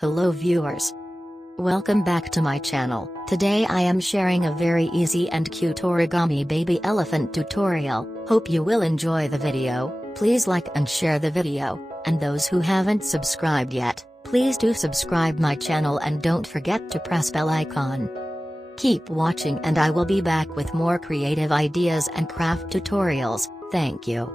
Hello viewers. Welcome back to my channel. Today I am sharing a very easy and cute origami baby elephant tutorial. Hope you will enjoy the video. Please like and share the video, and those who haven't subscribed yet, please do subscribe my channel and don't forget to press bell icon. Keep watching and I will be back with more creative ideas and craft tutorials. Thank you.